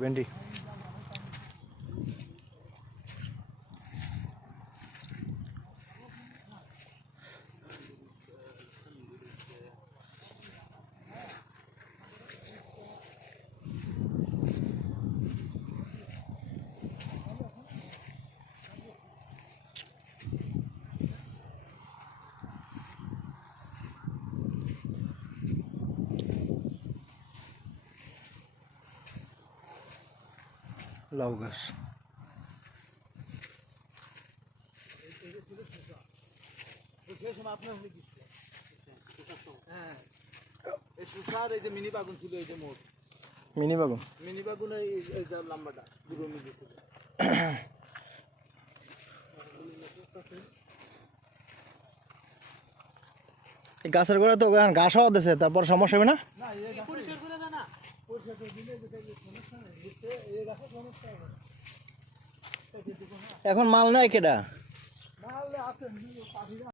ভেন্ডি লাউ গাছ মিনি বাগুন ছিল এই যে মোট মিনি বাগুন মিনি বাগুন এই লম্বাটা দুটো মিলি ছিল গাছের গোড়া তো ঘাস হওয়া দিছে, তারপর সমস্যা হবে না। পরিষ্কার করে না না পরিষ্কার করে দিলে সমস্যা নেই, এই গাছের সমস্যা হবে। এখন মাল নাই কেডা মাল আছে